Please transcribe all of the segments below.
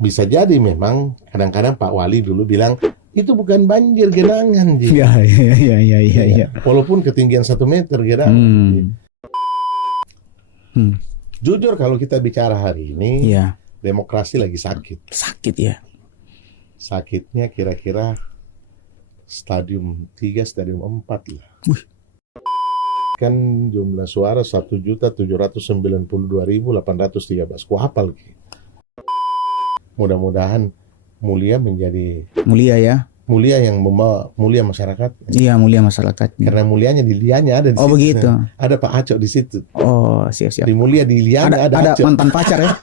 bisa jadi memang kadang-kadang Pak Wali dulu bilang itu bukan banjir, genangan. Iya. Walaupun ketinggian 1 meter genangan. Jujur kalau kita bicara hari ini, demokrasi lagi sakit. Sakit ya. Sakitnya kira-kira stadium 3, stadium 4 lah. Kan jumlah suara 1.792.813. Ku hafal. Mudah-mudahan mulia menjadi Mulia ya. mulia yang membawa mulia masyarakat. Iya, mulia masyarakat. Karena mulianya di lianya ada di situ. Oh begitu. Ada Pak Acok di situ. Oh siap. Di mulia di lianya ada Acok. Mantan pacar ya.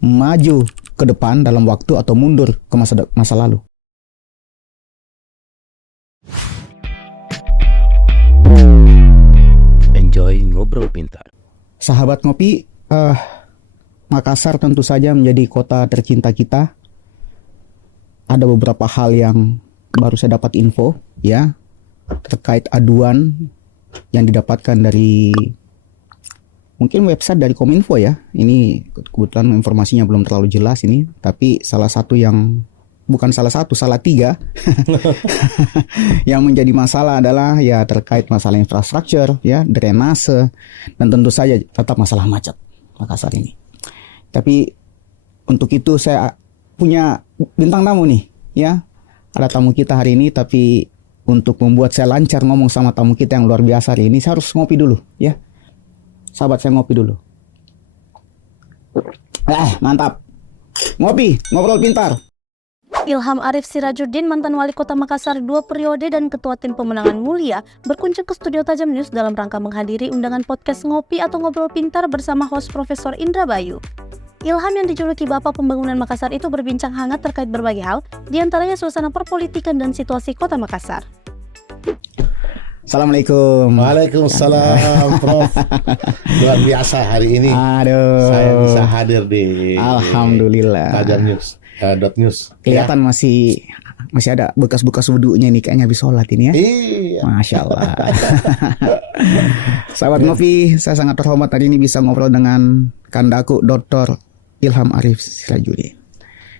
Maju ke depan dalam waktu atau mundur ke masa lalu. Enjoy ngobrol pintar. Sahabat ngopi, Makassar tentu saja menjadi kota tercinta kita. Ada beberapa hal yang baru saya dapat info ya terkait aduan yang didapatkan dari mungkin website dari Kominfo ya. Ini kebetulan informasinya belum terlalu jelas ini, tapi salah tiga yang menjadi masalah adalah ya terkait masalah infrastruktur ya, drainase, dan tentu saja tetap masalah macet Makassar ini. Tapi untuk itu saya punya bintang tamu nih ya. Ada tamu kita hari ini, tapi untuk membuat saya lancar ngomong sama tamu kita yang luar biasa hari ini, saya harus ngopi dulu ya. Sahabat, saya ngopi dulu. Mantap. Ngopi, ngobrol pintar. Ilham Arif Sirajuddin, mantan wali kota Makassar 2 periode dan ketua tim pemenangan Mulia, berkunjung ke studio Tajam News dalam rangka menghadiri undangan podcast Ngopi atau Ngobrol Pintar bersama host Profesor Indra Bayu. Ilham yang dijuluki Bapak Pembangunan Makassar itu berbincang hangat terkait berbagai hal, diantaranya suasana perpolitikan dan situasi kota Makassar. Assalamualaikum. Waalaikumsalam, Prof. Luar biasa hari ini. Aduh. Saya bisa hadir di Alhamdulillah. Tajam News. .news. Kelihatan ya. masih ada bekas-bekas wudunya nih, kayaknya habis sholat ini ya. Iya. Masya Allah. Sahabat ngopi, saya sangat terhormat hari ini bisa ngobrol dengan kandaku Dr. Ilham Arif Sirajuddin.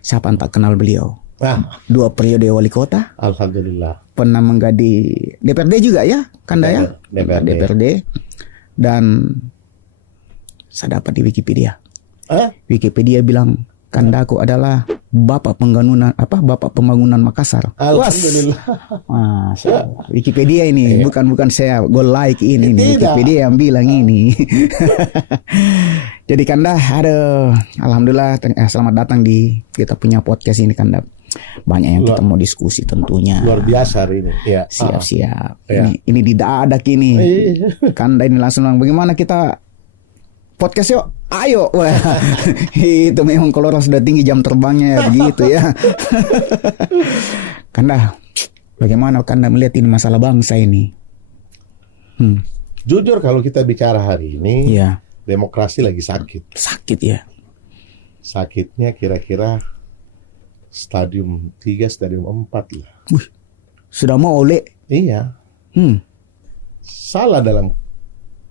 Siapa yang tak kenal beliau? 2 periode wali kota. Alhamdulillah. Pernah menggadi DPRD juga ya, Kanda ya? DPRD. Dan saya dapat di Wikipedia. Wikipedia bilang Kandaku adalah Bapak Pembangunan Makassar. Alhamdulillah. Masya Allah. Wikipedia ini bukan saya go like ini nih. Wikipedia yang bilang ini. Jadi Kanda, alhamdulillah selamat datang di kita punya podcast ini Kanda. Banyak yang kita mau diskusi tentunya. Luar biasa hari ini. Ya. Siap. Ini didadak ini. Kanda ini langsung bilang bagaimana kita podcast yuk. Ayo. Wah. Itu memang kalau orang sudah tinggi jam terbangnya begitu ya. Kanda, bagaimana Kanda melihat ini masalah bangsa ini? Jujur kalau kita bicara hari ini, demokrasi lagi sakit. Sakit ya. Sakitnya kira-kira stadium 3, stadium 4 lah. Sudah mau oleh? Iya. Salah dalam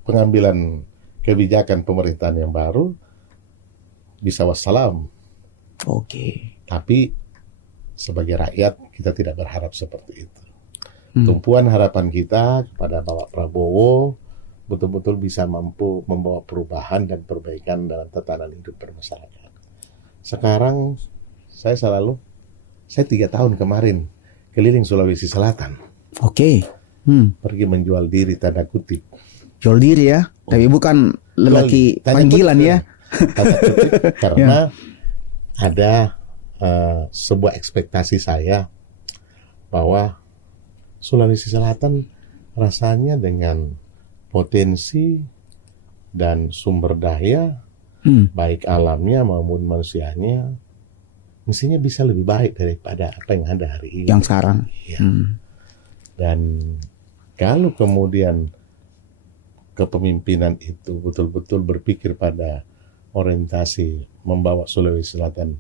pengambilan kebijakan pemerintahan yang baru, bisa wassalam. Oke. Tapi sebagai rakyat kita tidak berharap seperti itu. Tumpuan harapan kita kepada Bapak Prabowo betul-betul bisa mampu membawa perubahan dan perbaikan dalam tatanan hidup bermasyarakat. Sekarang saya 3 tahun kemarin keliling Sulawesi Selatan. Oke. Pergi menjual diri tanda kutip. Jual diri ya, tapi bukan lelaki panggilan ya. Karena ada sebuah ekspektasi saya bahwa Sulawesi Selatan rasanya dengan potensi dan sumber daya baik alamnya maupun manusianya mestinya bisa lebih baik daripada apa yang ada hari ini. Yang sekarang. Ya. Dan kalau kemudian kepemimpinan itu betul-betul berpikir pada orientasi membawa Sulawesi Selatan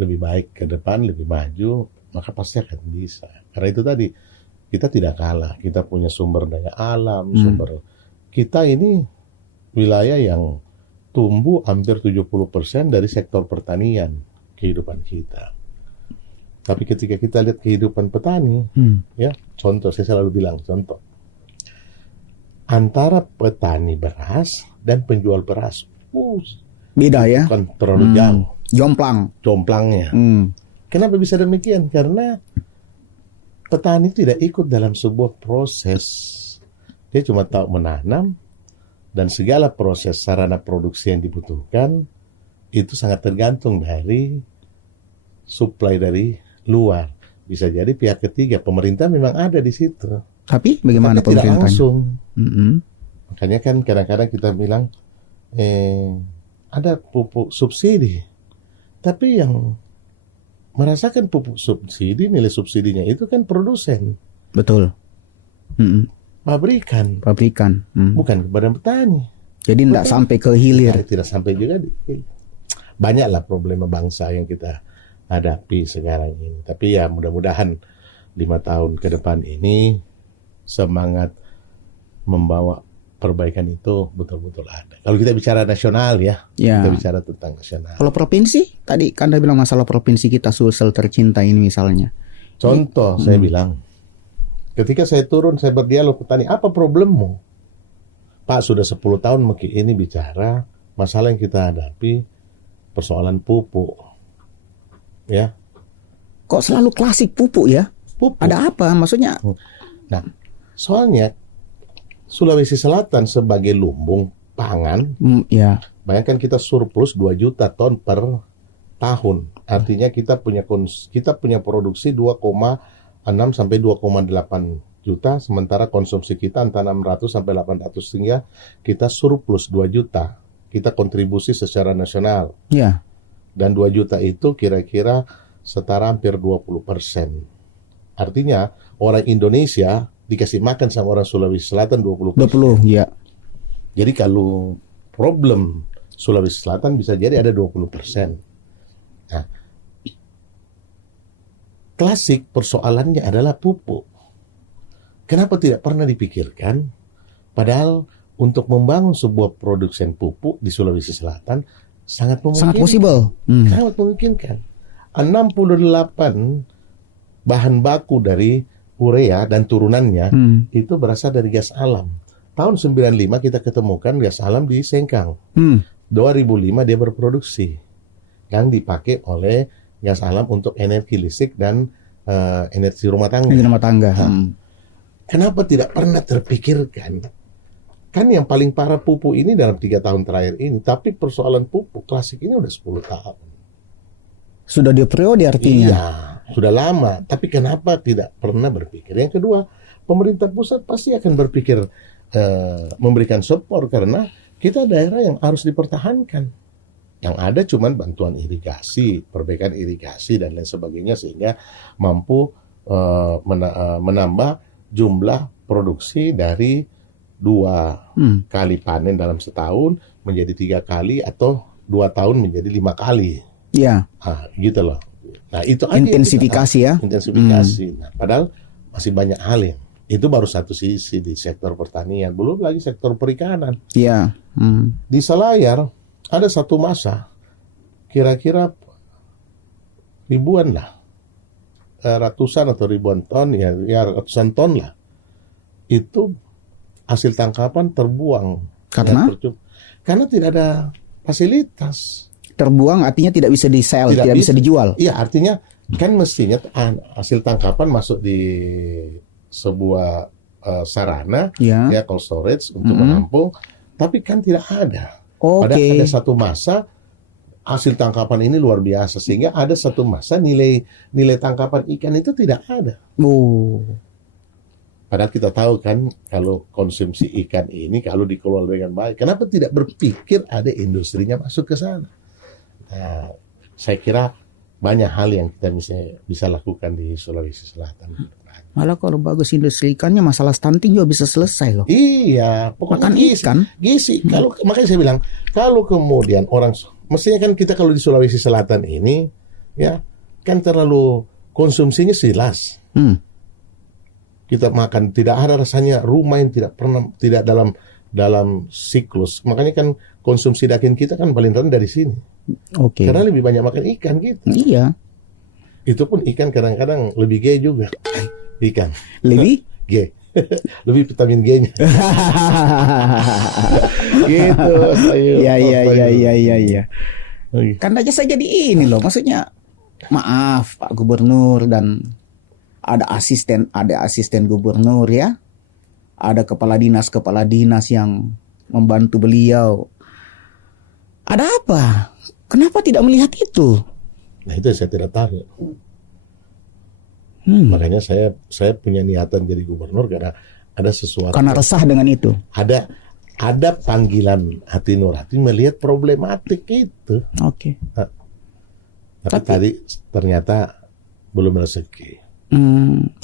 lebih baik ke depan, lebih maju, maka pasti akan bisa. Karena itu tadi, kita tidak kalah. Kita punya sumber daya alam, kita ini wilayah yang tumbuh hampir 70% dari sektor pertanian kehidupan kita. Tapi ketika kita lihat kehidupan petani, ya, contoh saya selalu bilang contoh. Antara petani beras dan penjual beras, Beda ya. bukan terlalu jauh Jomplangnya. Kenapa bisa demikian? Karena petani tidak ikut dalam sebuah proses. Dia cuma tahu menanam, dan segala proses sarana produksi yang dibutuhkan itu sangat tergantung dari supply dari luar. Bisa jadi pihak ketiga, pemerintah memang ada di situ. Tapi bagaimana Tapi tidak pemerintahnya? langsung. Makanya kan kadang-kadang kita bilang ada pupuk subsidi. Tapi yang merasakan pupuk subsidi, nilai subsidinya itu kan produsen, Betul. pabrikan, bukan kepada petani. Jadi tidak sampai ke hilir. Tidak sampai juga banyaklah problema bangsa yang kita hadapi sekarang ini. Tapi ya mudah-mudahan 5 tahun ke depan ini semangat membawa perbaikan itu betul-betul ada. Kalau kita bicara nasional ya, kita bicara tentang nasional. Kalau provinsi, tadi kan Anda bilang masalah provinsi kita Sulsel tercinta ini misalnya. Contoh saya bilang, ketika saya turun, saya berdialog petani, apa problemmu? Pak, sudah 10 tahun ini bicara masalah yang kita hadapi, persoalan pupuk. Ya. Kok selalu klasik pupuk ya? Pupuk. Ada apa maksudnya? Nah, soalnya Sulawesi Selatan sebagai lumbung pangan, bayangkan kita surplus 2 juta ton per tahun. Artinya kita punya produksi 2,6 sampai 2,8 juta, sementara konsumsi kita antara 600 sampai 800, sehingga kita surplus 2 juta. Kita kontribusi secara nasional. Iya. Dan 2 juta itu kira-kira setara hampir 20%. Artinya orang Indonesia dikasih makan sama orang Sulawesi Selatan 20%. 20, ya. Jadi kalau problem Sulawesi Selatan bisa jadi ada 20%. Nah, klasik persoalannya adalah pupuk. Kenapa tidak pernah dipikirkan? Padahal untuk membangun sebuah produsen pupuk di Sulawesi Selatan sangat memungkinkan. Sangat possible. Sangat memungkinkan. 68 bahan baku dari urea dan turunannya itu berasal dari gas alam. Tahun 95 kita ketemukan gas alam di Sengkang. 2005 dia berproduksi. Yang dipakai oleh gas alam untuk energi listrik dan energi rumah tangga. Kenapa tidak pernah terpikirkan? Kan yang paling parah pupuk ini dalam 3 tahun terakhir ini, tapi persoalan pupuk klasik ini udah 10 tahun. Sudah di periode artinya. Iya, sudah lama. Tapi kenapa tidak pernah berpikir? Yang kedua, pemerintah pusat pasti akan berpikir memberikan support, karena kita daerah yang harus dipertahankan. Yang ada cuman bantuan irigasi, perbaikan irigasi dan lain sebagainya, sehingga mampu menambah jumlah produksi dari 2 kali panen dalam setahun menjadi 3 kali, atau 2 tahun menjadi 5 kali. Iya. Gitu loh. Nah, itu intensifikasi ya. Intensifikasi. Nah, padahal masih banyak hal yang itu baru satu sisi di sektor pertanian, belum lagi sektor perikanan. Iya. Di Selayar ada satu masa kira-kira ribuan lah, ratusan atau ribuan ton, ya ratusan ton lah, itu hasil tangkapan terbuang. Karena tidak ada fasilitas. Terbuang artinya tidak bisa di-sell, tidak bisa dijual. Iya, artinya kan mestinya hasil tangkapan masuk di sebuah sarana, ya cold storage untuk menampung, tapi kan tidak ada. Padahal ada satu masa hasil tangkapan ini luar biasa, sehingga ada satu masa nilai tangkapan ikan itu tidak ada. Padahal kita tahu kan kalau konsumsi ikan ini kalau dikelola dengan baik, kenapa tidak berpikir ada industrinya masuk ke sana? Nah, saya kira banyak hal yang kita bisa lakukan di Sulawesi Selatan. Malah kalau bagus industri ikannya, masalah stunting juga bisa selesai loh. Iya, pokoknya gizi. Kalau makanya saya bilang, kalau kemudian orang, mestinya kan kita kalau di Sulawesi Selatan ini, ya kan terlalu konsumsinya silas. Kita makan tidak ada rasanya, rumah yang tidak dalam dalam siklus. Makanya kan konsumsi daging kita kan paling rendah dari sini. Oke. Karena lebih banyak makan ikan gitu. Iya. Itu pun ikan kadang-kadang lebih G juga. Ikan. Lebih G. Lebih vitamin G-nya. Gitu. Iya. Kan aja saya jadi ini loh, maksudnya maaf Pak Gubernur, dan ada asisten gubernur ya, ada kepala dinas yang membantu beliau. Ada apa? Kenapa tidak melihat itu? Nah itu saya tidak tahu. Makanya saya punya niatan jadi gubernur karena ada sesuatu. Karena resah dengan itu. Ada panggilan hati nurhati melihat problematik itu. Oke. Tapi tadi ternyata belum rezeki.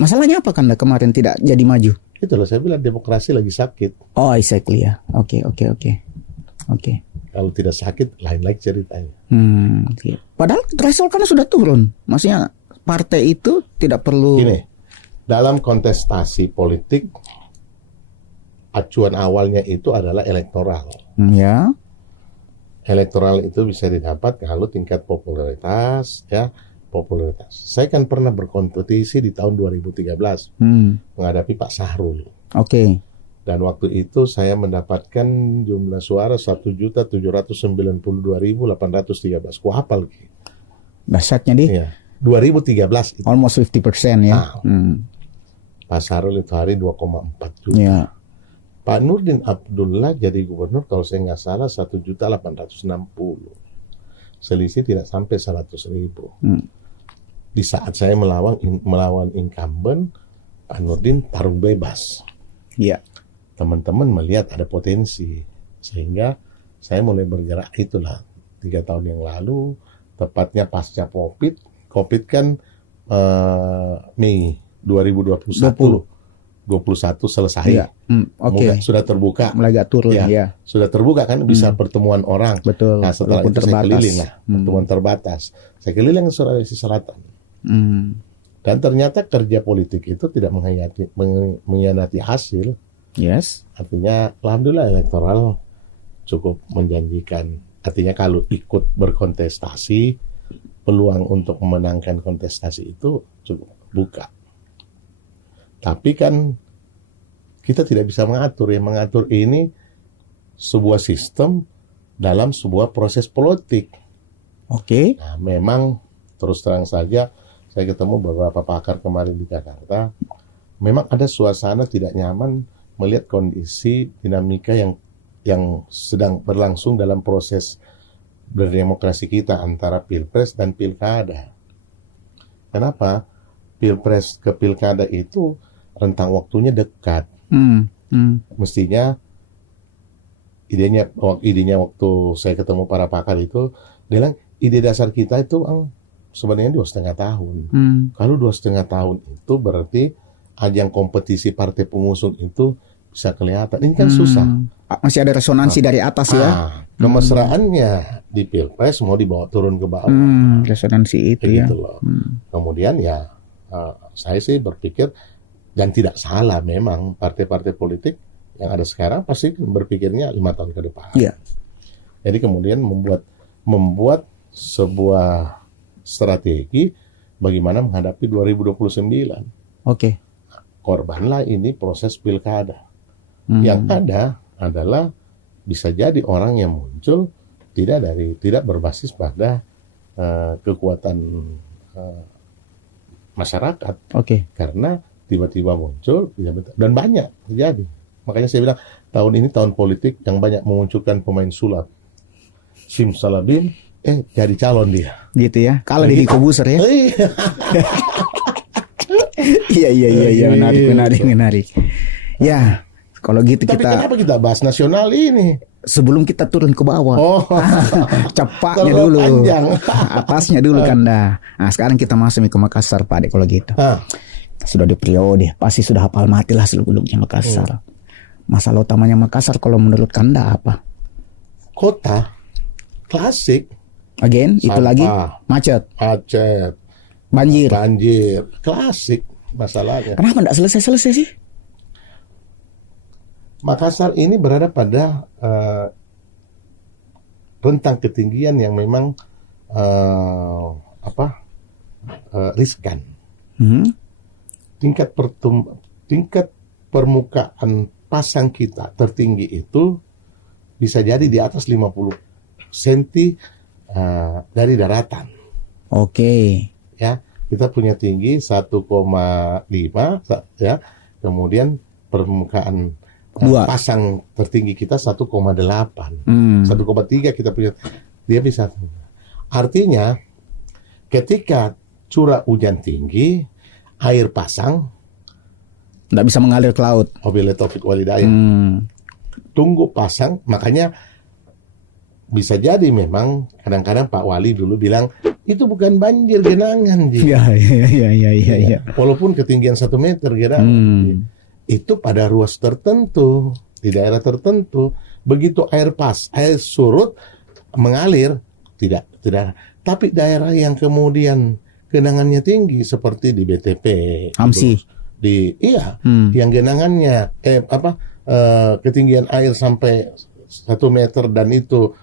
Masalahnya apa kan kemarin tidak jadi maju? Itulah saya bilang demokrasi lagi sakit. Oh, exactly ya. Oke. Kalau tidak sakit lain lagi ceritanya. Padahal threshold kan sudah turun. Maksudnya partai itu tidak perlu. Gini, dalam kontestasi politik acuan awalnya itu adalah elektoral. Ya. Elektoral itu bisa didapat kalau tingkat popularitas, ya, popularitas. Saya kan pernah berkompetisi di tahun 2013 menghadapi Pak Sahrul. Oke. Dan waktu itu saya mendapatkan jumlah suara 1.792.813. Ku hafal. Dahsyatnya deh. Ya, 2013 itu. Almost 50% ya. Pak Sahrul itu hari 2,4 juta. Ya. Pak Nurdin Abdullah jadi gubernur kalau saya nggak salah 1.860.000. Selisih tidak sampai 100.000. Di saat saya melawan incumbent, Pak Nurdin tarung bebas. Iya. Teman-teman melihat ada potensi, sehingga saya mulai bergerak itulah 3 tahun yang lalu, tepatnya pasca COVID kan Mei 2021. 21 selesai. Iya. Oke. Sudah terbuka. Mulai agak turun ya. Sudah terbuka kan bisa pertemuan orang. Betul. Nah, setelah itu saya keliling lah, pertemuan terbatas. Saya keliling Sulawesi Selatan. Dan ternyata kerja politik itu tidak mengkhianati hasil. Yes. Artinya alhamdulillah elektoral cukup menjanjikan. Artinya kalau ikut berkontestasi, peluang untuk memenangkan kontestasi itu cukup buka. Tapi kan kita tidak bisa mengatur. Yang mengatur ini sebuah sistem dalam sebuah proses politik. Oke. Nah, memang terus terang saja saya ketemu beberapa pakar kemarin di Jakarta. Memang ada suasana tidak nyaman melihat kondisi dinamika yang sedang berlangsung dalam proses berdemokrasi kita antara pilpres dan pilkada. Kenapa? Pilpres ke pilkada itu rentang waktunya dekat. Mestinya idenya waktu saya ketemu para pakar itu, dia bilang ide dasar kita itu sebenarnya 2,5 tahun. Kalau 2,5 tahun itu berarti ajang kompetisi partai pengusung itu bisa kelihatan. Ini kan susah. Masih ada resonansi dari atas ya. Kemesraannya di pilpres mau dibawa turun ke bawah. Resonansi itu ya. Gitu loh. Kemudian ya saya sih berpikir, dan tidak salah memang partai-partai politik yang ada sekarang pasti berpikirnya 5 tahun ke depan. Iya. Jadi kemudian membuat sebuah strategi bagaimana menghadapi 2029. Oke. Korbanlah ini proses pilkada. Yang ada adalah bisa jadi orang yang muncul tidak berbasis pada kekuatan masyarakat. Oke. Karena tiba-tiba muncul dan banyak terjadi. Makanya saya bilang tahun ini tahun politik yang banyak memunculkan pemain sulap. Simsalabim, jadi calon dia. Gitu ya. Kalau di Kobuser ya. Iya, menarik. Ya, kalau gitu Tapi kita. kenapa kita bahas nasional ini? Sebelum kita turun ke bawah. Cepatnya dulu. Panjang. Atasnya dulu kan dah. Nah, sekarang kita masuk ke Makassar, Pak Dek, kalau gitu. Sudah di periode, pasti sudah hafal mati lah seluk-beluknya Makassar. Masalah utamanya Makassar kalau menurut Kanda apa? Kota klasik. Again, Sampah. itu lagi macet, banjir, klasik masalahnya. Kenapa enggak selesai sih? Makassar ini berada pada rentang ketinggian yang memang riskan. Tingkat permukaan pasang kita tertinggi itu bisa jadi di atas 50 cm dari daratan. Oke. Ya, kita punya tinggi 1,5 ya. Kemudian permukaan pasang tertinggi kita 1,8. 1,3 kita punya, dia bisa. Artinya ketika curah hujan tinggi, air pasang nggak bisa mengalir ke laut. Wabillahi taufik walhidayah. Tunggu pasang, makanya bisa jadi memang kadang-kadang Pak Wali dulu bilang itu bukan banjir, genangan. Iya. Walaupun ketinggian 1 meter genangan. Itu pada ruas tertentu, di daerah tertentu. Begitu air surut mengalir, tidak. Tapi daerah yang kemudian genangannya tinggi seperti di BTP, Hamsi, yang genangannya ketinggian air sampai 1 meter dan itu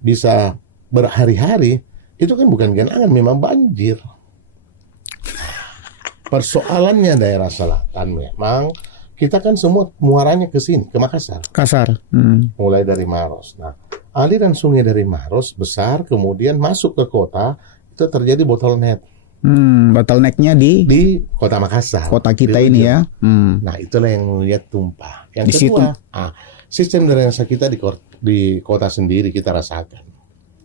bisa berhari-hari, itu kan bukan genangan, memang banjir. Persoalannya daerah selatan memang kita kan semua muaranya ke sini, ke Makassar. Mulai dari Maros. Nah, aliran sungai dari Maros besar, kemudian masuk ke kota, itu terjadi bottleneck. Bottlenecknya di kota Makassar. Kota kita ini ya. Nah, itulah yang melihat tumpah. Yang kedua, sistem drainase kita di kota sendiri kita rasakan.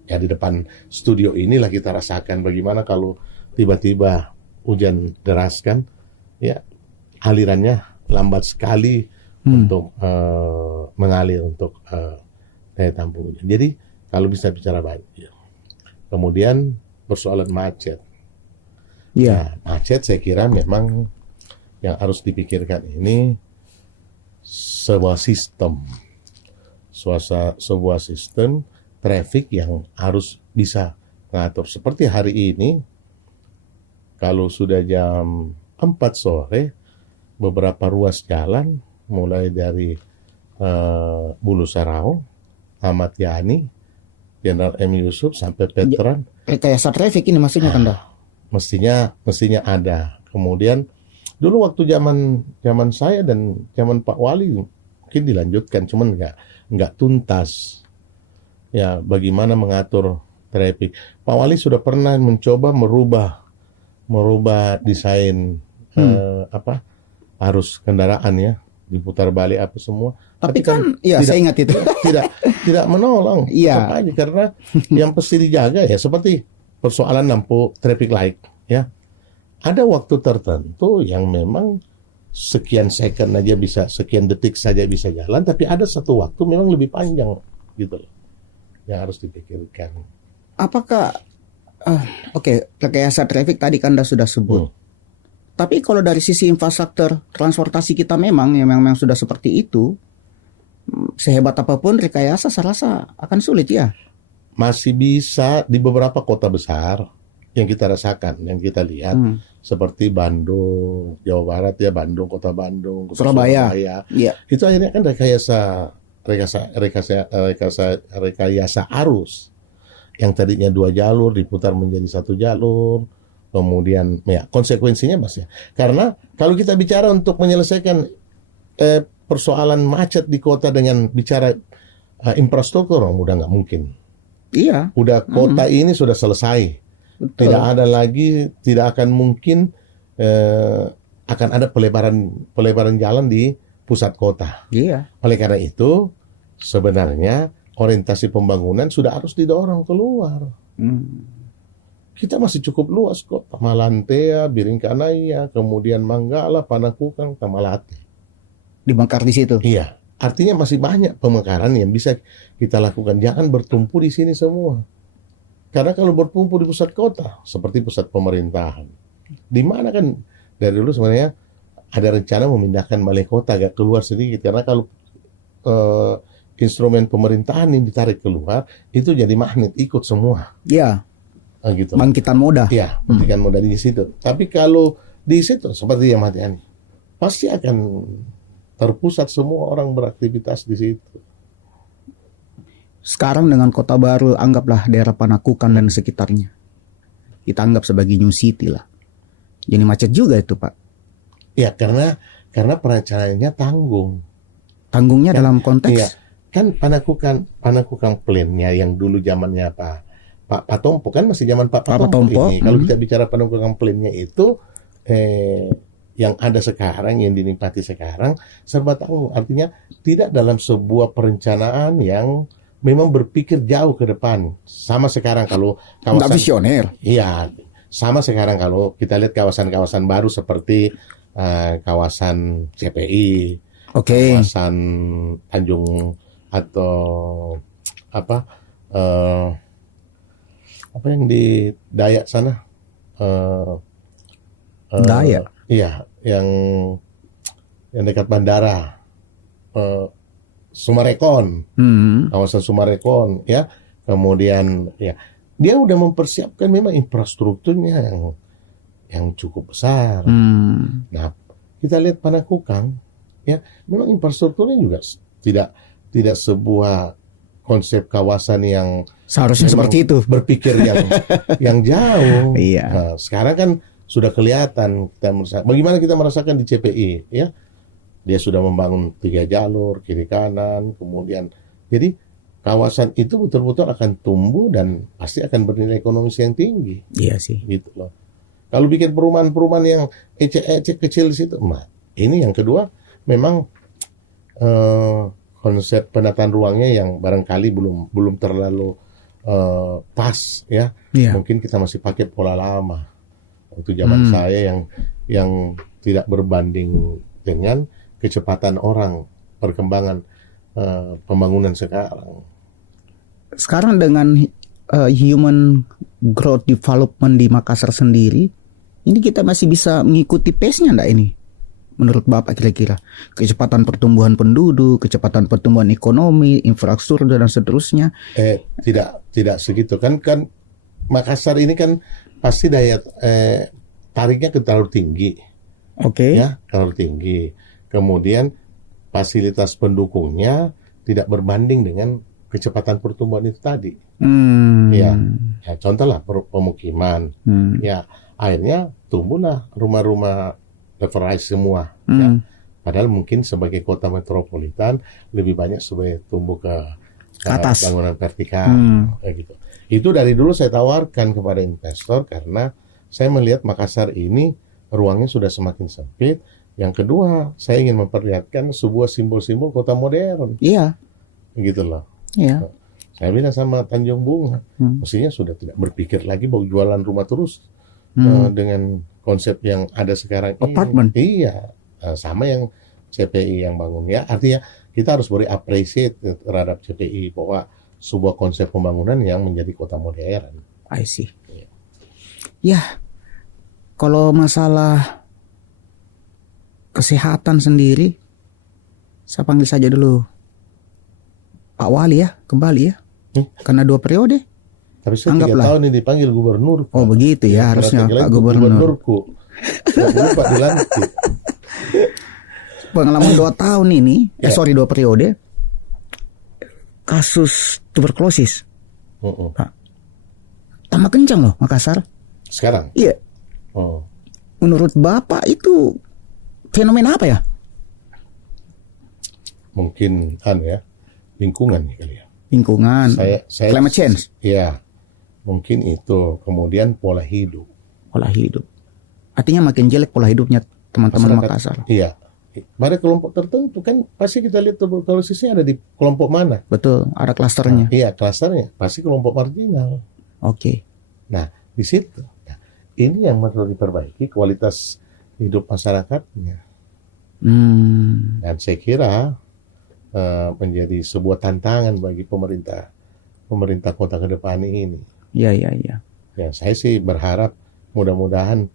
Ya, di depan studio inilah kita rasakan bagaimana kalau tiba-tiba hujan deras kan, ya alirannya lambat sekali untuk mengalir untuk daya tampung hujan. Jadi kalau bisa bicara banjir, kemudian persoalan macet. Nah, macet saya kira memang yang harus dipikirkan ini sebuah sistem traffic yang harus bisa mengatur. Seperti hari ini, kalau sudah jam 4 sore, beberapa ruas jalan, mulai dari Bulu Sarau, Ahmad Yani, Jenderal M. Yusuf, sampai Veteran. Rekayasa traffic ini maksudnya kan dah? Mestinya ada. Kemudian, dulu waktu zaman saya dan zaman Pak Wali, mungkin dilanjutkan, cuman nggak tuntas. Ya, bagaimana mengatur traffic. Pak Wali sudah pernah mencoba merubah desain arus kendaraan ya, diputar balik apa semua. Tapi kan saya ingat itu tidak menolong. Iya. Karena yang mesti dijaga ya seperti persoalan lampu traffic light ya. Ada waktu tertentu yang memang sekian second aja bisa, sekian detik saja bisa jalan, tapi ada satu waktu memang lebih panjang gitu loh. Yang harus dipikirkan. Apakah rekayasa traffic tadi kan sudah sebut. Tapi kalau dari sisi infrastruktur transportasi kita memang sudah seperti itu, sehebat apapun rekayasa saya rasa akan sulit ya. Masih bisa di beberapa kota besar yang kita rasakan, yang kita lihat seperti Bandung, Jawa Barat ya, kota Bandung, kota Surabaya. Ya. Itu akhirnya kan rekayasa arus yang tadinya 2 jalur diputar menjadi 1 jalur. Kemudian ya konsekuensinya Mas ya. Karena kalau kita bicara untuk menyelesaikan persoalan macet di kota dengan bicara infrastruktur, udah nggak mungkin. Iya. Udah kota ini sudah selesai. Betul. Tidak akan mungkin akan ada pelebaran jalan di pusat kota. Iya. Oleh karena itu sebenarnya orientasi pembangunan sudah harus didorong keluar. Kita masih cukup luas kok, Malantea, Biringkanaya, kemudian Manggala, Panakukang, Tamalate. Dibongkar di situ. Iya, artinya masih banyak pemekaran yang bisa kita lakukan. Jangan bertumpu di sini semua. Karena kalau bertumpu di pusat kota, seperti pusat pemerintahan, di mana kan dari dulu sebenarnya ada rencana memindahkan balai kota agak keluar sedikit. Karena kalau instrumen pemerintahan ini ditarik keluar, itu jadi magnet ikut semua. Iya. Gitu. Bangkitan moda. Iya, bangkitan moda di situ. Tapi kalau di situ seperti yang Ahmad Yani, pasti akan terpusat semua orang beraktivitas di situ. Sekarang dengan Kota Baru, anggaplah daerah Panakukan dan sekitarnya, kita anggap sebagai new city lah. Jadi macet juga itu, Pak. Ya karena perencanaannya tanggung. Tanggungnya Kan- dalam konteks Iya, kan Panakukan Plan-nya yang dulu zamannya Pak Tompo, kan masih zaman Pak Tompo. ini. Kalau kita bicara Panakukan Plan-nya itu yang ada sekarang, yang dinikmati sekarang serba tanggung. Artinya tidak dalam sebuah perencanaan yang memang berpikir jauh ke depan. Sama sekarang kalau nggak kawasan, visioner. iya, sama sekarang kalau kita lihat kawasan-kawasan baru seperti kawasan CPI, Oke. kawasan Tanjung atau apa yang di Dayak sana, Dayak? iya, yang dekat bandara, Sumarekon, kawasan Sumarekon, ya. Kemudian ya dia udah mempersiapkan memang infrastrukturnya yang cukup besar. Nah, kita lihat Panakukang, ya, memang infrastrukturnya juga tidak sebuah konsep kawasan yang Seharusnya memang seperti itu. berpikir yang jauh. Iya. Nah, sekarang kan sudah kelihatan bagaimana kita merasakan di CPI, ya. Dia sudah membangun 3 jalur kiri kanan, kemudian jadi kawasan itu betul-betul akan tumbuh dan pasti akan bernilai ekonomis yang tinggi, Iya sih. gitu loh. Kalau bikin perumahan-perumahan yang ecek-ecek kecil di situ, ini yang kedua memang konsep penataan ruangnya yang barangkali belum terlalu pas, ya. Iya. Mungkin kita masih pakai pola lama. Waktu zaman saya yang tidak berbanding dengan kecepatan orang perkembangan pembangunan sekarang. Sekarang dengan human growth development di Makassar sendiri, ini kita masih bisa mengikuti pace-nya enggak ini? Menurut Bapak kira-kira kecepatan pertumbuhan penduduk, kecepatan pertumbuhan ekonomi, infrastruktur dan seterusnya. Tidak segitu kan Makassar ini kan pasti daya tariknya terlalu tinggi, Oke. ya, terlalu tinggi. Kemudian fasilitas pendukungnya tidak berbanding dengan kecepatan pertumbuhan itu tadi. Ya, contoh lah pemukiman. Ya, akhirnya tumbuhlah rumah-rumah level rise semua. Ya. Padahal mungkin sebagai kota metropolitan lebih banyak sebagai tumbuh ke atas, bangunan vertikal, kayak gitu. Itu dari dulu saya tawarkan kepada investor karena saya melihat Makassar ini ruangnya sudah semakin sempit. Yang kedua, saya ingin memperlihatkan sebuah simbol-simbol kota modern. Iya. Gitu loh. Iya. Saya bilang sama Tanjung Bunga, mestinya sudah tidak berpikir lagi bahwa jualan rumah terus dengan konsep yang ada sekarang Apartment. ini. Iya, sama yang CPI yang bangun, ya. Artinya kita harus beri appreciate terhadap CPI bahwa sebuah konsep pembangunan yang menjadi kota modern. I see. Ya, kalau masalah kesehatan sendiri, saya panggil saja dulu Pak Wali ya, kembali ya. Karena 2 periode. Tapi saya 3 tahun ini dipanggil gubernur. Oh begitu ya, harusnya Pak Gubernur. Gubernurku. Pak dilantik. Pengalaman 2 tahun ini, 2 periode, kasus tuberkulosis. Pak, tambah kencang loh Makassar. Sekarang? Iya. Oh. Menurut Bapak itu fenomena apa ya? Mungkin ya, lingkungan nih kali ya. Lingkungan, Saya climate change. Iya, mungkin itu. Kemudian pola hidup. Pola hidup. Artinya makin jelek pola hidupnya teman-teman Makassar. Iya. Pada kelompok tertentu kan pasti kita lihat tuberkulosisnya ada di kelompok mana. Betul, ada klasternya. Iya, klasternya pasti kelompok marginal. Oke. Nah, di situ. Nah, ini yang perlu diperbaiki kualitas hidup masyarakatnya. Dan saya kira menjadi sebuah tantangan bagi pemerintah kota ke depan ini. Iya. Ya, saya sih berharap mudah-mudahan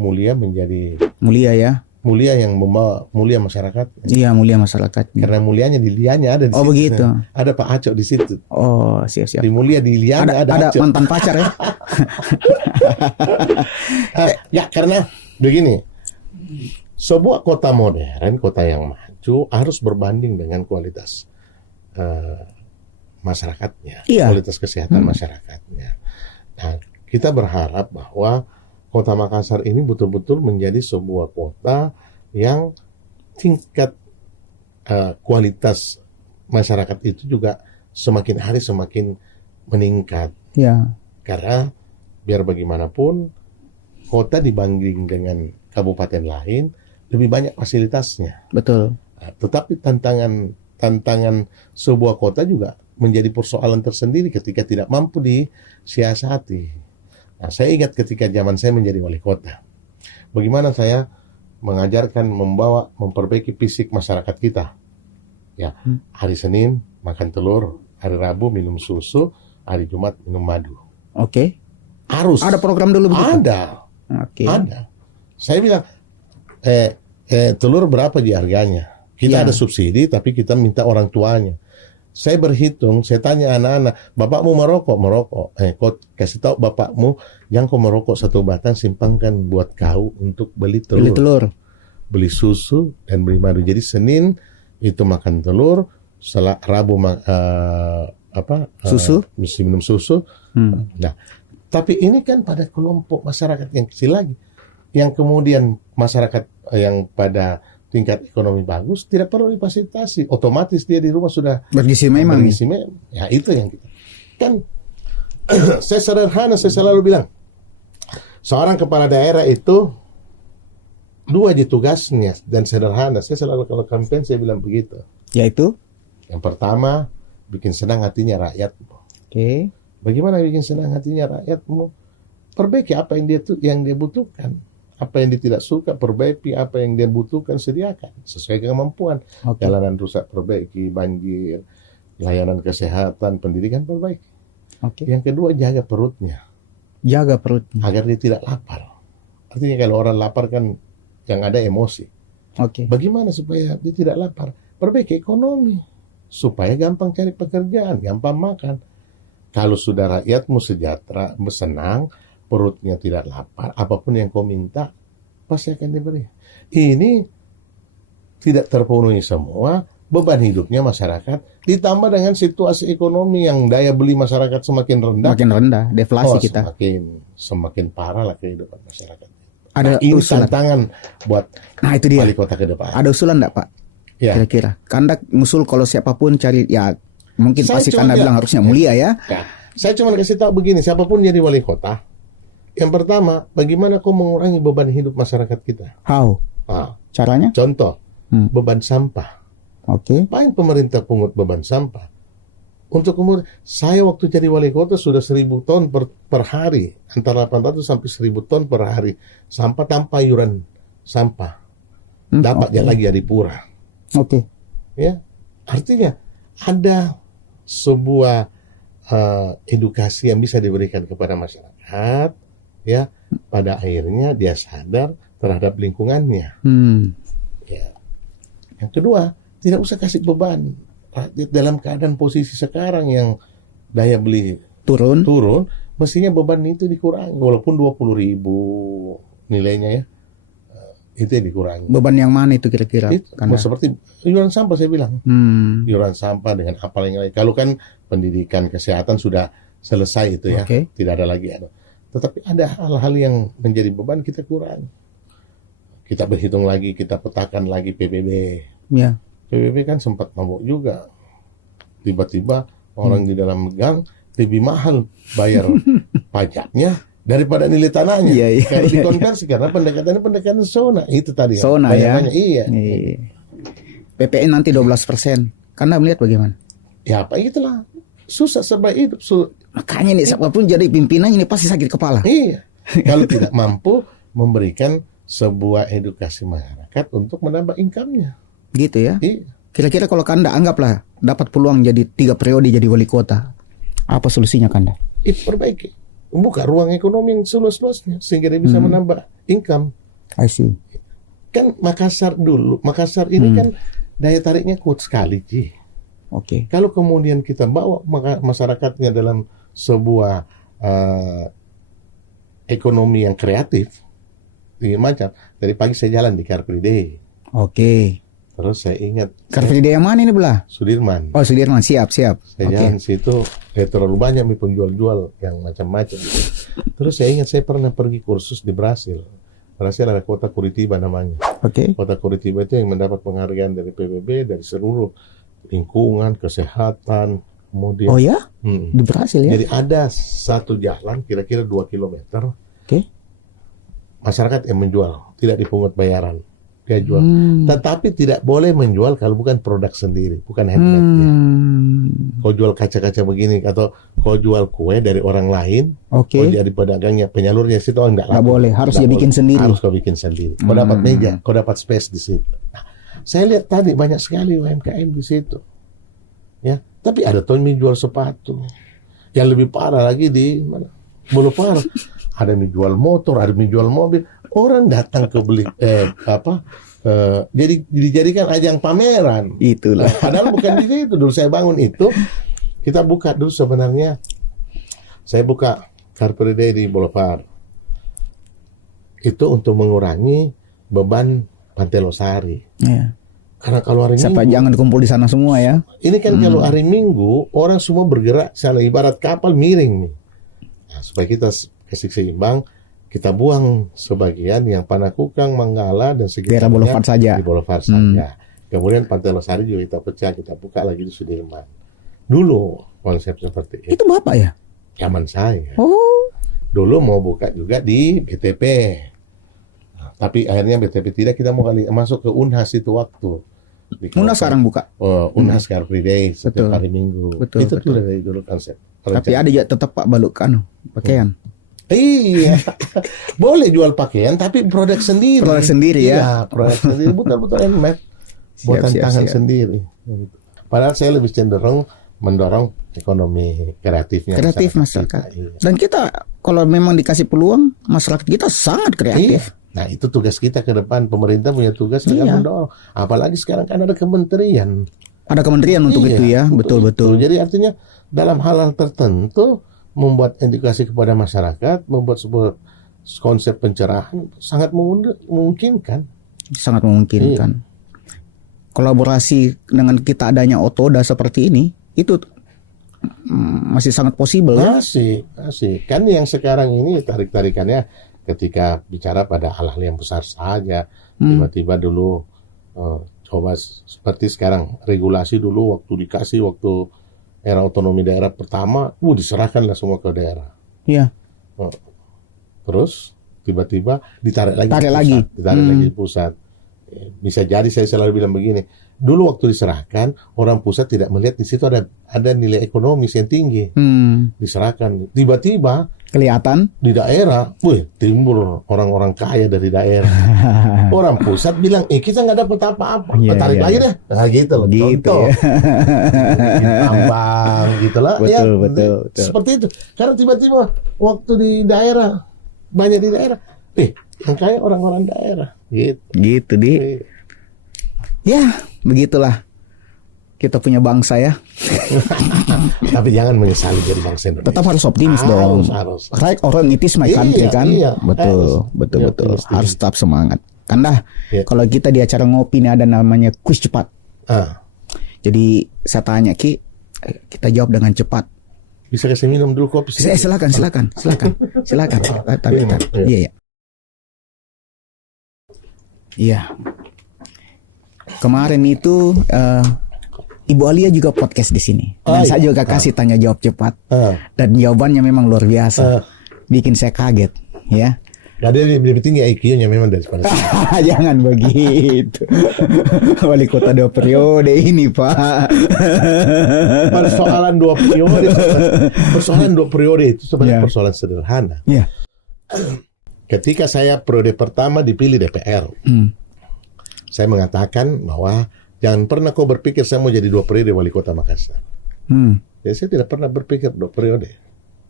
Mulia menjadi mulia ya. Mulia yang membawa mulia masyarakat. Iya, mulia masyarakatnya. Karena mulianya di lianya ada di situ. Oh begitu. Ada Pak Acok di situ. Oh siap. Di mulia di lianya ada Acok. Mantan pacar ya. Ya karena begini, sebuah kota modern, kota yang maju itu harus berbanding dengan kualitas masyarakatnya, Iya. kualitas kesehatan masyarakatnya. Nah, kita berharap bahwa Kota Makassar ini betul-betul menjadi sebuah kota yang tingkat kualitas masyarakat itu juga semakin hari semakin meningkat. Ya. Karena biar bagaimanapun kota dibanding dengan kabupaten lain lebih banyak fasilitasnya. Betul. Nah, tetapi tantangan sebuah kota juga menjadi persoalan tersendiri ketika tidak mampu disiasati. Nah, saya ingat ketika zaman saya menjadi wali kota, bagaimana saya mengajarkan, memperbaiki fisik masyarakat kita. Ya, hari Senin makan telur, hari Rabu minum susu, hari Jumat minum madu. Oke. Harus. Ada program dulu begitu? Ada. Oke. Ada. Saya bilang, telur berapa di harganya? Kita Ya. ada subsidi, tapi kita minta orang tuanya. Saya berhitung, saya tanya anak-anak, bapakmu merokok? Merokok. Kau kasih tahu bapakmu, yang kau merokok satu batang, simpankan buat kau untuk beli telur. Beli telur. Beli susu, dan beli madu. Jadi Senin itu makan telur, Rabu Susu? mesti minum susu. Nah, tapi ini kan pada kelompok masyarakat yang kecil lagi, yang kemudian masyarakat yang pada tingkat ekonomi bagus tidak perlu difasilitasi, otomatis dia di rumah sudah Bergizi memang. bergizi memang. Ya itu yang kita kan. Saya sederhana, saya selalu bilang seorang kepala daerah itu dua aja tugasnya dan sederhana. Saya selalu kalau kampanye saya bilang begitu. Yaitu? Yang pertama, bikin senang hatinya rakyat. Oke. Bagaimana bikin senang hatinya rakyatmu? Perbaiki apa yang dia butuhkan. Apa yang dia tidak suka, perbaiki. Apa yang dia butuhkan, sediakan. Sesuai kemampuan. Oke. Jalanan rusak, perbaiki. Banjir, layanan kesehatan, pendidikan, perbaiki. Oke. Yang kedua, jaga perutnya. Jaga perutnya. Agar dia tidak lapar. Artinya kalau orang lapar kan yang ada emosi. Oke. Bagaimana supaya dia tidak lapar? Perbaiki ekonomi. Supaya gampang cari pekerjaan, gampang makan. Kalau sudah rakyatmu sejahtera, senang, perutnya tidak lapar, apapun yang kau minta, pasti akan diberi. Ini tidak terpenuhi semua, beban hidupnya masyarakat, ditambah dengan situasi ekonomi yang daya beli masyarakat semakin rendah. Makin rendah, deflasi kita. Semakin parah lah kehidupan masyarakat. Ada Ini usulan. tantangan buat Nah itu dia. wali kota ke depan. Ada usulan enggak Pak? Ya. Kira-kira. Kanda ngusul kalau siapapun cari, ya mungkin Saya pasti cuma Kanda bilang harusnya mulia ya. Ya, saya cuma kasih tahu begini, siapapun jadi wali kota, yang pertama, bagaimana kau mengurangi beban hidup masyarakat kita? How? Nah, Caranya? contoh, beban sampah. Oke. Ngapain pemerintah pungut beban sampah? Untuk kemudian, saya waktu jadi wali kota sudah 1.000 ton per hari, antara 800 sampai 1.000 ton per hari, sampah tanpa iuran sampah. Dapatnya lagi dari pura. Oke. Ya, artinya ada sebuah edukasi yang bisa diberikan kepada masyarakat, ya, pada akhirnya dia sadar terhadap lingkungannya. Ya. Yang kedua, tidak usah kasih beban rakyat dalam keadaan posisi sekarang yang daya beli Turun. mestinya beban itu dikurangi, walaupun 20.000 nilainya ya, itu yang dikurangi. Beban yang mana itu kira-kira? Itu, seperti iuran sampah saya bilang. Iuran sampah dengan apa yang lain. Kalau kan pendidikan kesehatan sudah selesai itu ya, tidak ada lagi. Tetapi ada hal-hal yang menjadi beban kita kurangi. Kita berhitung lagi, kita petakan lagi PBB. Ya. PBB kan sempat mabuk juga. Tiba-tiba orang di dalam gang lebih mahal bayar pajaknya daripada nilai tanahnya. Kalau dikonversi karena pendekatan zona itu tadi. Zona ya. Iya. PPN nanti 12%. Karena melihat bagaimana? Ya apa itulah. Susah serba hidup. Makanya nih siapapun jadi pimpinan ini pasti sakit kepala. Iya. Kalau tidak mampu memberikan sebuah edukasi masyarakat untuk menambah income-nya. Gitu ya. Iya. Kira-kira kalau Kanda anggaplah dapat peluang jadi 3 periode jadi wali kota, apa solusinya Kanda? Perbaiki, buka ruang ekonomi yang seluas-luasnya sehingga dia bisa menambah income. I see. Kan Makassar ini kan daya tariknya kuat sekali, Ji. Oke. Kalau kemudian kita bawa masyarakatnya dalam sebuah ekonomi yang kreatif, macam dari pagi saya jalan di Car Free Day. Oke. Terus saya ingat Car Free Day yang mana ini belah? Sudirman. Oh Sudirman, siap. Saya Oke. jalan situ, terlalu banyak nih penjual-jual yang macam-macam. Terus saya ingat saya pernah pergi kursus di Brasil. Brasil ada kota Curitiba namanya. Oke. Kota Curitiba itu yang mendapat penghargaan dari PBB, dari seluruh lingkungan, kesehatan, kemudian. Oh ya? Hmm. Di Brasil ya? Jadi ada satu jalan kira-kira 2 kilometer. Oke. Masyarakat yang menjual, tidak dipungut bayaran. Dia jual. Tetapi tidak boleh menjual kalau bukan produk sendiri, bukan handmade. Kau jual kaca-kaca begini atau kau jual kue dari orang lain, Oke. kau jadi pedagangnya, penyalurnya situ enggak Nggak boleh, harus dia bikin sendiri. Harus kau bikin sendiri. Kau dapat meja, kau dapat space di situ. Nah, saya lihat tadi banyak sekali UMKM di situ. Ya, tapi ada Tommy jual sepatu. Yang lebih parah lagi di mana? Boulevard. Ada yang jual motor, ada yang jual mobil. Orang datang ke beli jadi dijadikan ajang pameran. Itulah. Padahal bukan di situ. Dulu saya bangun itu, kita buka dulu sebenarnya. Saya buka Car Free Day di Boulevard. Itu untuk mengurangi beban Pantai Losari. Ya. Karena kalau hari Siapa Minggu, jangan kumpul di sana semua ya? ini kan kalau hari Minggu orang semua bergerak sana ibarat kapal miring nih. Nah, supaya kita kasih seimbang, kita buang sebagian yang Panakukang, Manggala dan Daerah sekitarnya Boulevard saja. di Boulevard saja. Kemudian Pantai Losari juga kita pecah, kita buka lagi di Sudirman. Dulu konsep seperti itu. Itu Bapak ya? Zaman saya. Oh. Dulu mau buka juga di BTP. Nah, tapi akhirnya BTP tidak, kita mau masuk ke Unhas itu waktu. Unhas sekarang buka. Unhas Car Free Day Betul. setiap hari Minggu. Betul, Itu betul. sudah dari dulu konsep. Tapi ada juga tetap Pak Balukkan pakaian. Iya, boleh jual pakaian tapi produk sendiri. Produk sendiri ya. Iya, produk sendiri, betul-betul handmade, buatan tangan siap. sendiri. Padahal saya lebih cenderung mendorong ekonomi kreatifnya. Kreatif masyarakat. kita. Iya. Dan kita kalau memang dikasih peluang, masyarakat kita sangat kreatif. Iya. Nah itu tugas kita ke depan. Pemerintah punya tugas dengan Iya. mendorong. Apalagi sekarang kan ada kementerian. Ada kementerian untuk Iya, itu ya, betul-betul. Jadi artinya dalam hal-hal tertentu membuat edukasi kepada masyarakat, membuat sebuah konsep pencerahan sangat memungkinkan. Sangat memungkinkan. Kolaborasi dengan kita adanya Otoda seperti ini, itu masih sangat possible ya. Masih. Kan yang sekarang ini tarik-tarikannya ketika bicara pada hal-hal yang besar saja. Tiba-tiba dulu coba seperti sekarang regulasi dulu waktu era otonomi daerah pertama, diserahkanlah semua ke daerah. Iya. Terus tiba-tiba ditarik lagi di pusat. Bisa jadi saya selalu bilang begini, dulu waktu diserahkan orang pusat tidak melihat di situ ada nilai ekonomis yang tinggi. Diserahkan, tiba-tiba Kelihatan. di daerah, timbul orang-orang kaya dari daerah. Orang pusat bilang, kita nggak dapat apa-apa, Iya, tarik iya, lagi iya. deh. Nah gitu loh, Gitu contoh. ya. Tambang gitu lah. Betul. Seperti itu. Karena tiba-tiba waktu di daerah, banyak di daerah, yang kaya orang-orang daerah. Gitu. Gitu di. Ya, begitulah. Kita punya bangsa ya. Tapi jangan menyesali jadi bangsa Indonesia. Tetap harus optimis dong. Harus. Right or wrong, it is my country Iya, kan. iya. Betul. Optimis. Harus tetap semangat. Kan dah. Iya. Kalau kita di acara ngopi ini ada namanya kuis cepat. Ah, Jadi saya tanya Ki, kita jawab dengan cepat. bisa kasih minum dulu kopi. Silakan. Tapi, iya. Iya. Kemarin itu Ibu Alia juga podcast di sini. Dan saya juga kasih tanya jawab cepat. Dan jawabannya memang luar biasa. Bikin saya kaget, ya. Gak ada lebih tinggi IQ-nya memang daripada saya. Jangan begitu. Wali kota 2 periode ini, Pak. Persoalan 2 periode itu sebenarnya persoalan sederhana. Ya. Ketika saya periode pertama dipilih DPR, saya mengatakan bahwa jangan pernah kau berpikir saya mau jadi 2 periode wali kota Makassar. Jadi saya tidak pernah berpikir 2 periode.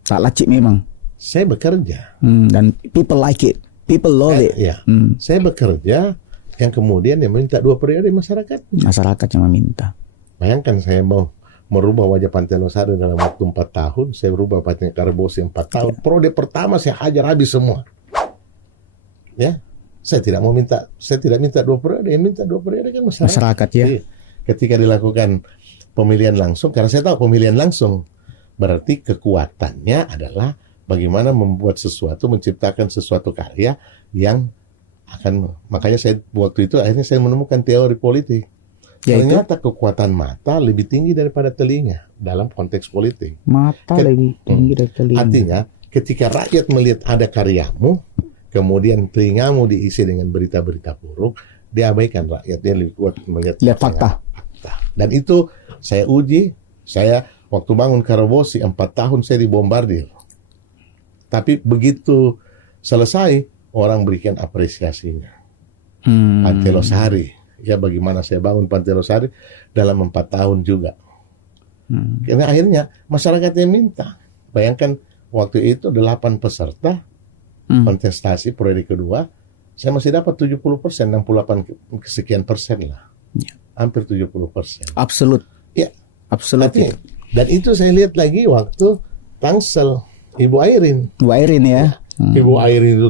Tak lacik memang. Saya bekerja. Dan people like it. People love it. Ya. Saya bekerja yang kemudian yang minta 2 periode masyarakat. Masyarakat yang meminta. Bayangkan saya mau merubah wajah Pantai Losari dalam waktu 4 tahun, saya berubah wajah Karbosi 4 tahun. Periode pertama saya hajar habis semua. Ya. Saya tidak minta 2 periode, yang minta 2 periode kan Masyarakat ya. Iya. Ketika dilakukan pemilihan langsung, karena saya tahu pemilihan langsung berarti kekuatannya adalah bagaimana membuat sesuatu, menciptakan sesuatu karya yang akan, makanya saya waktu itu akhirnya saya menemukan teori politik. Yaitu? Ternyata kekuatan mata lebih tinggi daripada telinga dalam konteks politik. Mata lebih tinggi dari telinga. Artinya, ketika rakyat melihat ada karyamu, kemudian telingamu diisi dengan berita-berita buruk, diabaikan rakyat. Dia lebih kuat melihat fakta. Dan itu saya uji. Saya waktu bangun Karabosi 4 tahun saya dibombardir. Tapi begitu selesai, orang berikan apresiasinya. Pantai Losari, ya bagaimana saya bangun Pantai Losari dalam 4 tahun juga. Karena akhirnya masyarakat yang minta. Bayangkan waktu itu 8 peserta kontestasi periode kedua, saya masih dapat 70%, 68 sekian persen lah. Hampir 70%. Absolut. Ya. Absolut. Dan itu saya lihat lagi waktu Tangsel, Ibu Airin. Bu Airin ya. Ibu Airin itu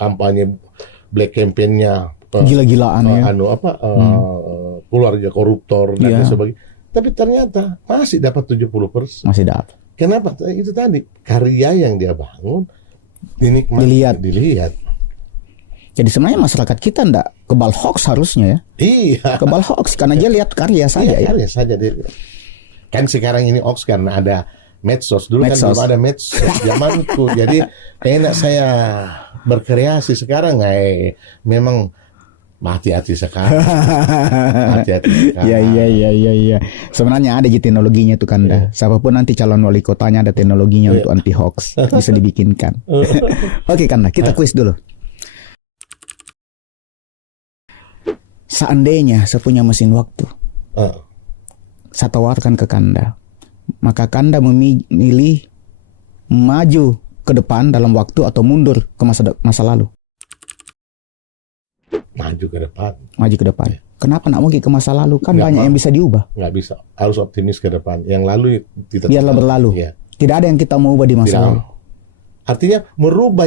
kampanye black campaign-nya Gila-gilaan ya. Keluarga koruptor dan Iya. sebagainya. Tapi ternyata masih dapat 70%. Masih dapat. Kenapa? Itu tadi karya yang dia bangun dinikmati, dilihat. Jadi sebenarnya masyarakat kita ndak kebal hoax harusnya ya. Iya. Kebal hoax karena dia lihat karya saja ya. Karya saja dia. Kan sekarang ini hoax karena ada medsos. Dulu kan belum ada medsos zamanku. Jadi enak saya berkreasi. Sekarang memang hati-hati sekarang. Hati-hati sekarang. Iya. Sebenarnya ada teknologinya tuh kan. Siapapun nanti calon wali kotanya ada teknologinya untuk anti hoax. Bisa dibikinkan. Oke Kanda, kita kuis dulu. Seandainya saya punya mesin waktu, saya tawarkan ke Kanda, maka Kanda memilih maju ke depan dalam waktu atau mundur ke masa lalu. Maju ke depan. Maju ke depan. Kenapa nak mungkin ke masa lalu? Kan banyak yang bisa diubah. Nggak bisa. Harus optimis ke depan. Yang lalu kita biarlah berlalu. Ya. Tidak ada yang kita mau ubah di masa lalu. Artinya merubah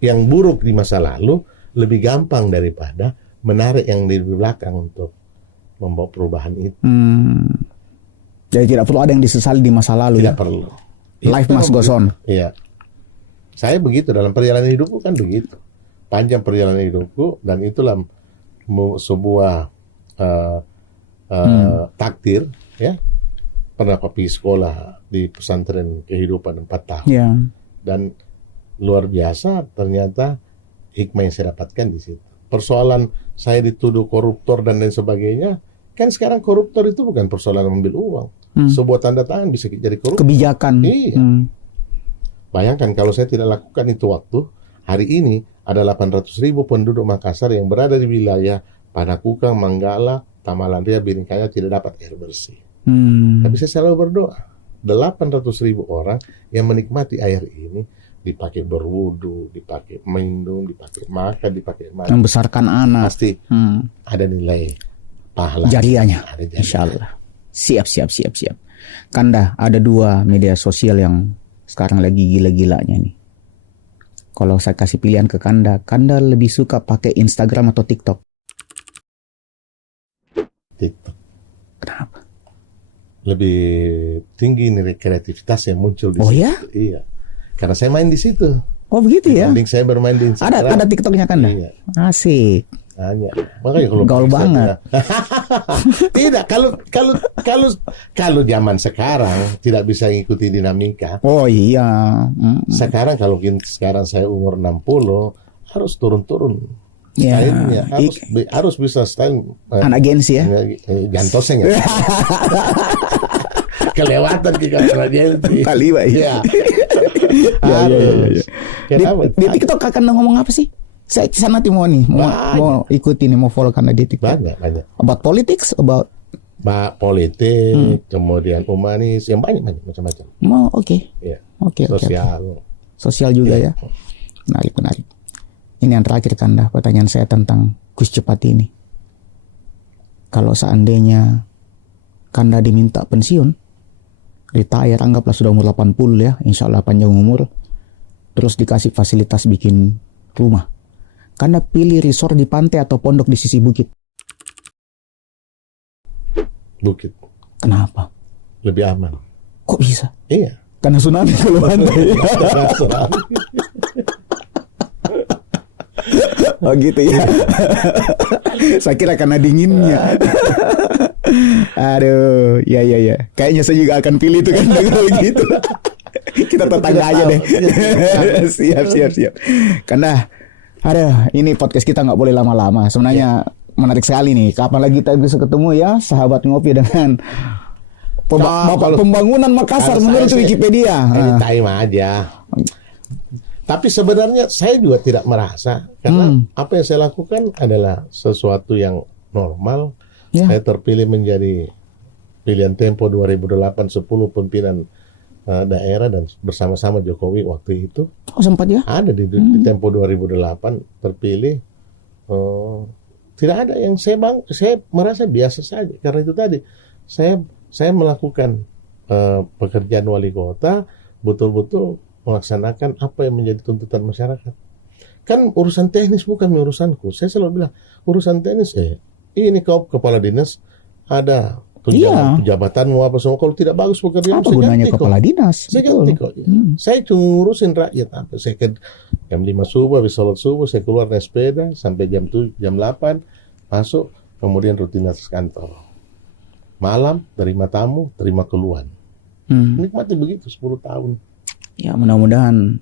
yang buruk di masa lalu lebih gampang daripada menarik yang di belakang untuk membawa perubahan itu. Jadi tidak perlu ada yang disesali di masa lalu. Tidak ya? perlu. Life must go on. Iya. Saya begitu dalam perjalanan hidupku kan begitu. Panjang perjalanan hidupku dan itulah sebuah takdir ya. Pernah pergi sekolah di pesantren kehidupan 4 tahun. Yeah. Dan luar biasa ternyata hikmah yang saya dapatkan di situ. Persoalan saya dituduh koruptor dan lain sebagainya, kan sekarang koruptor itu bukan persoalan mengambil uang. Sebuah tanda tangan bisa jadi koruptor. Kebijakan. Iya. Bayangkan kalau saya tidak lakukan itu waktu, hari ini ada 800.000 penduduk Makassar yang berada di wilayah Panakukang, Manggala, Tamalandia, Birinkaya tidak dapat air bersih. Tapi saya selalu berdoa, 800.000 orang yang menikmati air ini dipakai berwudu, dipakai minum, dipakai makan, dipakai mandi. Membesarkan anak. Pasti ada nilai pahala. Jariahnya. Insya Allah. Siap. Kanda, ada 2 media sosial yang sekarang lagi gila-gilanya nih. Kalau saya kasih pilihan ke Kanda, Kanda lebih suka pakai Instagram atau TikTok? TikTok. Kenapa? Lebih tinggi nilai kreativitas yang muncul di situ. Oh ya? Iya. Karena saya main di situ. Oh begitu ya? Dibanding saya bermain di Instagram. Ada TikToknya Kanda? Iya. Asik. Hanya. Makanya kalau gaul banget. Tidak, kalau zaman sekarang tidak bisa ikuti dinamika. Oh iya. Sekarang kalau sekarang saya umur 60 harus turun-turun. Ya. Stylenya harus bisa style. Anak Gensi ya. Gantosnya nggak. Kelewatan kita Gensi. Kali Pak. Iya. Iya. Di TikTok akan ngomong apa sih? Saya kesana nanti mau ikuti nih, mau follow karena di TikTok. Banyak. About politics, about politik, kemudian humanis, yang banyak macam-macam. Oh, oke. Iya. Oke. Sosial juga ya. Menarik. Ini yang terakhir Kanda, pertanyaan saya tentang kuis cepat ini. Kalau seandainya Kanda diminta pensiun, retire, anggaplah sudah umur 80 ya, insya Allah panjang umur, terus dikasih fasilitas bikin rumah. Karena pilih resort di pantai atau pondok di sisi bukit. Bukit. Kenapa? Lebih aman. Kok bisa? Iya. Karena tsunami kalau pantai. Oh gitu ya. Saya kira karena dinginnya. Aduh, ya. Kayaknya saya juga akan pilih itu kan kalau gitu. Kita tetangga aja deh. Siap. Karena ini podcast kita nggak boleh lama-lama. Sebenarnya menarik sekali nih. Kapan lagi kita bisa ketemu ya, sahabat ngopi dengan Bapak Pembangunan Makassar menurut Wikipedia. Anytime aja. Tapi sebenarnya saya juga tidak merasa karena apa yang saya lakukan adalah sesuatu yang normal. Ya. Saya terpilih menjadi pilihan Tempo 2008 10 pimpinan daerah dan bersama-sama Jokowi waktu itu. Oh sempat ya? Ada di Tempo 2008 terpilih. Tidak ada yang saya merasa biasa saja karena itu tadi saya melakukan pekerjaan wali kota betul-betul melaksanakan apa yang menjadi tuntutan masyarakat. Kan urusan teknis bukan urusanku. Saya selalu bilang urusan teknis ini kau kepala dinas ada tunjangan jabatanmu apa semua. Kalau tidak bagus pekerjaan apa gunanya kepala dinas? Saya ganti kok. Saya cuma ngurusin rakyat apa. Saya ke jam 5 subuh habis sholat subuh saya keluar naik sepeda sampai jam 8 masuk kemudian rutinitas kantor. Malam terima tamu, terima keluhan. Nikmati begitu 10 tahun. Ya mudah-mudahan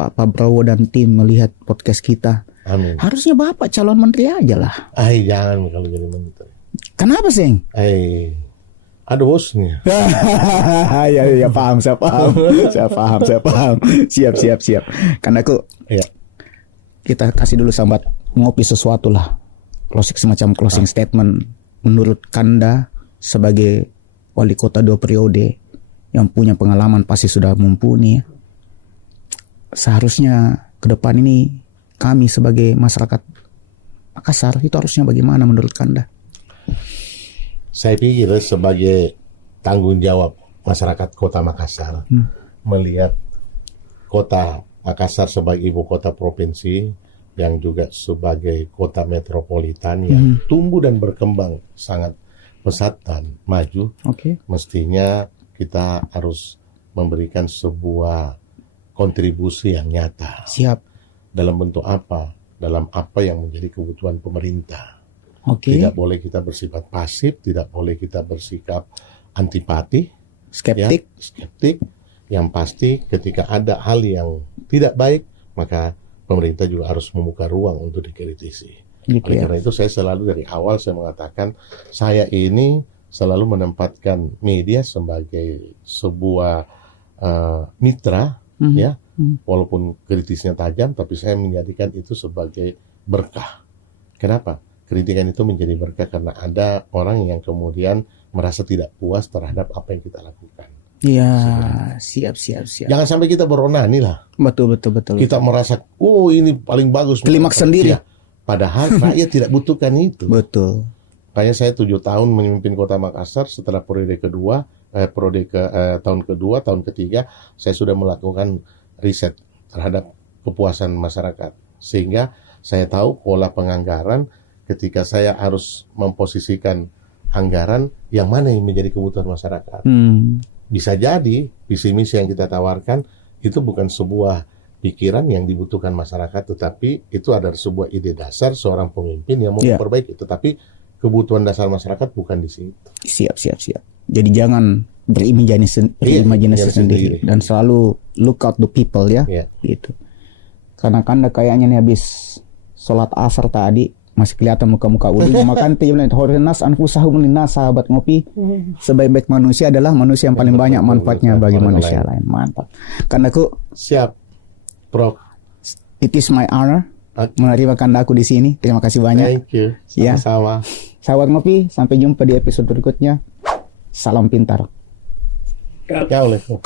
Pak Prabowo dan tim melihat podcast kita. Amin. Harusnya Bapak calon menteri aja lah. Jangan kalau jadi menteri. Kenapa sih? Ada bosnya. Ya paham, saya paham. Siap. Karena kita kasih dulu sambat ngopi sesuatu lah. Semacam closing statement. Menurut Kanda sebagai wali kota 2 periode yang punya pengalaman pasti sudah mumpuni. Seharusnya ke depan ini kami sebagai masyarakat Makassar itu harusnya bagaimana menurut Kanda? Saya pikir sebagai tanggung jawab masyarakat Kota Makassar melihat Kota Makassar sebagai ibu kota provinsi yang juga sebagai kota metropolitan yang tumbuh dan berkembang sangat pesat dan maju. Mestinya kita harus memberikan sebuah kontribusi yang nyata. Siap. Dalam bentuk apa? Dalam apa yang menjadi kebutuhan pemerintah. Tidak boleh kita bersifat pasif, tidak boleh kita bersikap antipati, skeptik. Yang pasti ketika ada hal yang tidak baik, maka pemerintah juga harus membuka ruang untuk dikritisi. Oleh karena itu saya selalu dari awal saya mengatakan saya ini selalu menempatkan media sebagai sebuah mitra, walaupun kritisnya tajam, tapi saya menjadikan itu sebagai berkah. Kenapa? Kritikan itu menjadi berkah karena ada orang yang kemudian merasa tidak puas terhadap apa yang kita lakukan. Iya, siap. Jangan sampai kita beronani lah. Betul. Kita merasa, ini paling bagus. Klimaks sendiri. Padahal rakyat tidak butuhkan itu. Betul. Makanya saya 7 tahun memimpin Kota Makassar. Setelah periode kedua, tahun kedua, tahun ketiga, saya sudah melakukan riset terhadap kepuasan masyarakat. Sehingga saya tahu pola penganggaran ketika saya harus memposisikan anggaran yang mana yang menjadi kebutuhan masyarakat. Bisa jadi visi misi yang kita tawarkan itu bukan sebuah pikiran yang dibutuhkan masyarakat, tetapi itu adalah sebuah ide dasar seorang pemimpin yang mau memperbaiki. Tetapi kebutuhan dasar masyarakat bukan di situ. Siap. Jadi jangan berimajinasi sendiri dan selalu look out the people ya. Gitu. Karena Kanda kayaknya nih habis sholat asar tadi masih kelihatan muka-muka uli. Makan tiap horinas anfusahum linas, sahabat ngopi. Sebaik-baik manusia adalah manusia yang paling banyak manfaatnya bagi manusia lain. Mantap. Karena aku siap, Prof. It is my honor menerima Kanda aku di sini. Terima kasih banyak. Thank you. Sama-sama. Sahabat ngopi, sampai jumpa di episode berikutnya. Salam pintar. Assalamualaikum.